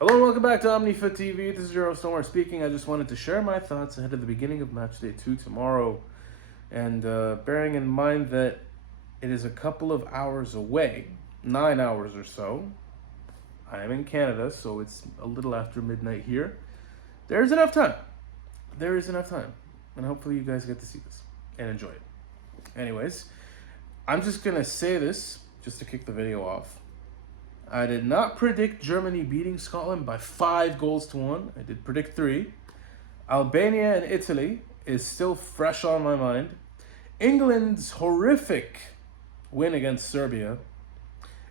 Hello and welcome back to OmniFoot TV. This is your host Omar speaking. I just wanted to share my thoughts ahead of the beginning of Matchday 2 tomorrow. And bearing in mind that it is a couple of hours away, 9 hours or so. I am in Canada, so it's a little after midnight here. There's enough time. There is enough time. And hopefully you guys get to see this and enjoy it. Anyways, I'm just going to say this just to kick the video off. I did not predict Germany beating Scotland by 5-1. I did predict 3. Albania and Italy is still fresh on my mind. England's horrific win against Serbia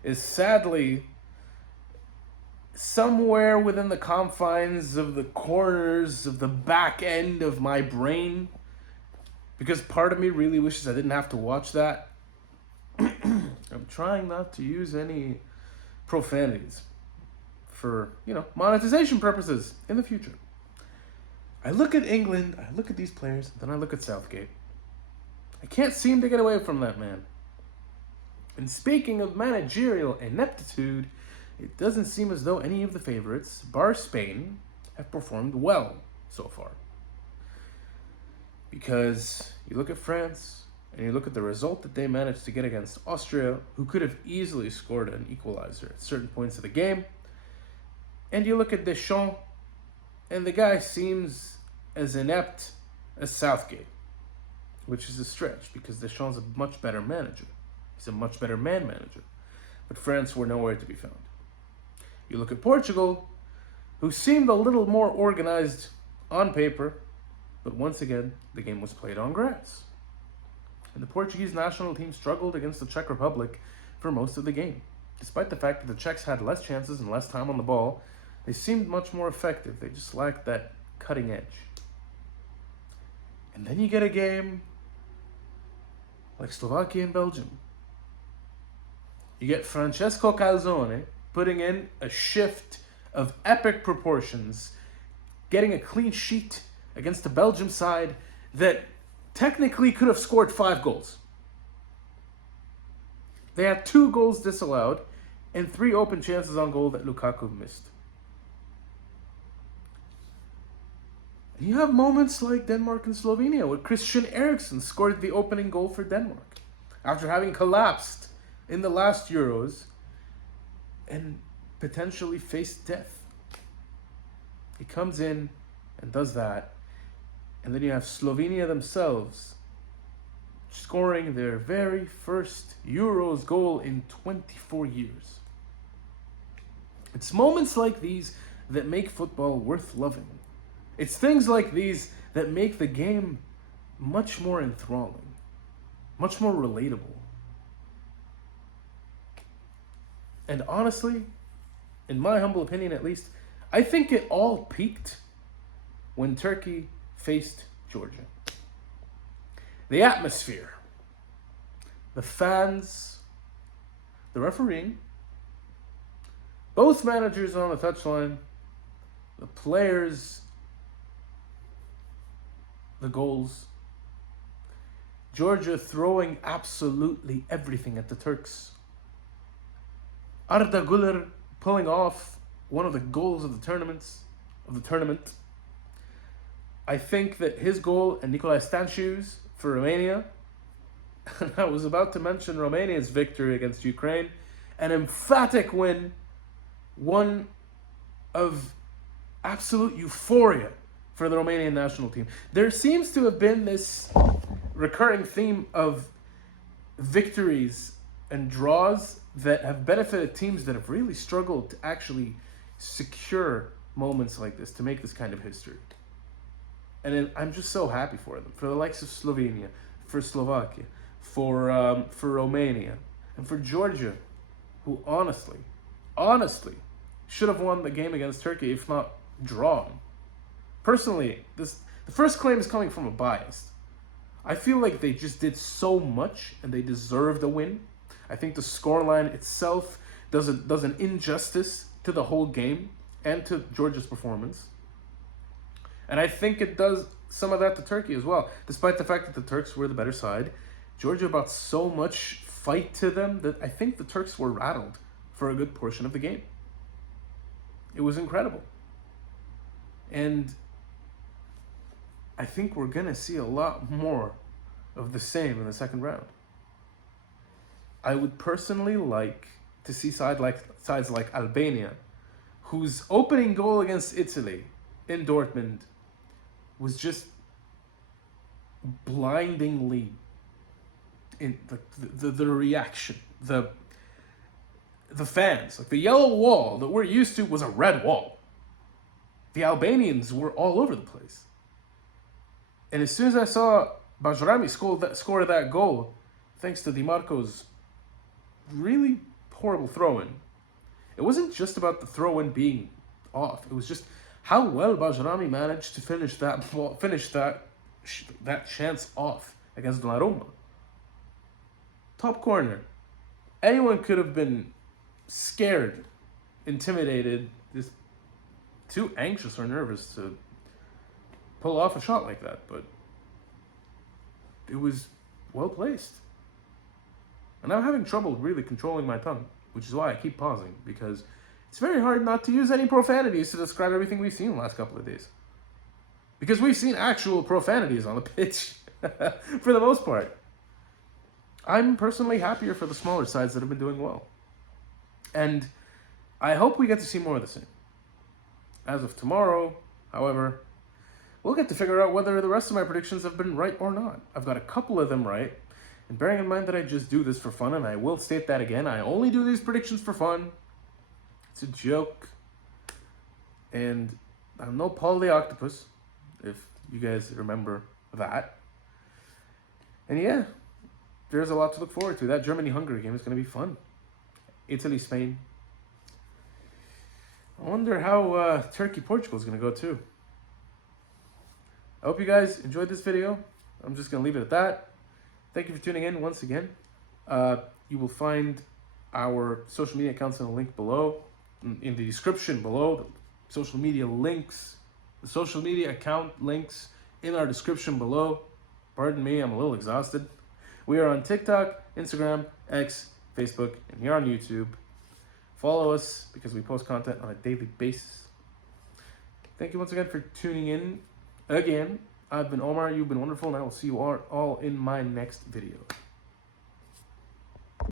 is sadly somewhere within the confines of the corners of the back end of my brain, because part of me really wishes I didn't have to watch that. I'm trying not to use any profanities for, monetization purposes in the future. I look at England, I look at these players, then I look at Southgate. I can't seem to get away from that man. And speaking of managerial ineptitude, it doesn't seem as though any of the favorites, bar Spain, have performed well so far. Because you look at France, and you look at the result that they managed to get against Austria, who could have easily scored an equalizer at certain points of the game. And you look at Deschamps, and the guy seems as inept as Southgate, which is a stretch because Deschamps is a much better manager. He's a much better man manager. But France were nowhere to be found. You look at Portugal, who seemed a little more organized on paper, but once again, the game was played on grass. And the Portuguese national team struggled against the Czech Republic for most of the game. Despite the fact that the Czechs had less chances and less time on the ball, they seemed much more effective. They just lacked that cutting edge. And then you get a game like Slovakia and Belgium. You get Francesco Calzone putting in a shift of epic proportions, getting a clean sheet against the Belgium side that technically could have scored 5 goals. They had 2 goals disallowed and 3 open chances on goal that Lukaku missed. And you have moments like Denmark and Slovenia, where Christian Eriksen scored the opening goal for Denmark after having collapsed in the last Euros and potentially faced death. He comes in and does that. And then you have Slovenia themselves scoring their very first Euros goal in 24 years. It's moments like these that make football worth loving. It's things like these that make the game much more enthralling, much more relatable. And honestly, in my humble opinion at least, I think it all peaked when Turkey faced Georgia. The atmosphere, the fans, the refereeing, both managers on the touchline, the players, the goals, Georgia throwing absolutely everything at the Turks. Arda Güler pulling off one of the goals of the tournament. I think that his goal and Nicolae Stanciu's for Romania, and I was about to mention Romania's victory against Ukraine, an emphatic win, one of absolute euphoria for the Romanian national team. There seems to have been this recurring theme of victories and draws that have benefited teams that have really struggled to actually secure moments like this, to make this kind of history. And I'm just so happy for them, for the likes of Slovenia, for Slovakia, for Romania, and for Georgia, who honestly should have won the game against Turkey, if not drawn. Personally, the first claim is coming from a bias. I feel like they just did so much and they deserved a win. I think the scoreline itself does an injustice to the whole game and to Georgia's performance. And I think it does some of that to Turkey as well. Despite the fact that the Turks were the better side, Georgia brought so much fight to them that I think the Turks were rattled for a good portion of the game. It was incredible. And I think we're going to see a lot more of the same in the second round. I would personally like to see sides like Albania, whose opening goal against Italy in Dortmund was just blindingly in the reaction, the fans, like the yellow wall that we're used to was a red wall. The Albanians were all over the place. And as soon as I saw Bajrami score that goal, thanks to Di Marco's really horrible throw-in, it wasn't just about the throw-in being off. It was just how well Bajrami managed to finish that chance off against Donnarumma. Top corner. Anyone could have been scared, intimidated, just too anxious or nervous to pull off a shot like that, but it was well placed. And I'm having trouble really controlling my tongue, which is why I keep pausing, because it's very hard not to use any profanities to describe everything we've seen the last couple of days. Because we've seen actual profanities on the pitch, for the most part. I'm personally happier for the smaller sides that have been doing well. And I hope we get to see more of the same. As of tomorrow, however, we'll get to figure out whether the rest of my predictions have been right or not. I've got a couple of them right. And bearing in mind that I just do this for fun, and I will state that again, I only do these predictions for fun. It's a joke. And I'm no Paul the Octopus, if you guys remember that. And yeah, there's a lot to look forward to. That Germany-Hungary game is going to be fun. Italy-Spain. I wonder how Turkey-Portugal is going to go too. I hope you guys enjoyed this video. I'm just going to leave it at that. Thank you for tuning in once again. You will find our social media accounts in the link below, in the description below. The social media links, the social media account links in our description below. Pardon me, I'm a little exhausted. We are on TikTok, Instagram, X, Facebook, and here on YouTube. Follow us because we post content on a daily basis. Thank you once again for tuning in again. I've been Omar, you've been wonderful, and I will see you all in my next video.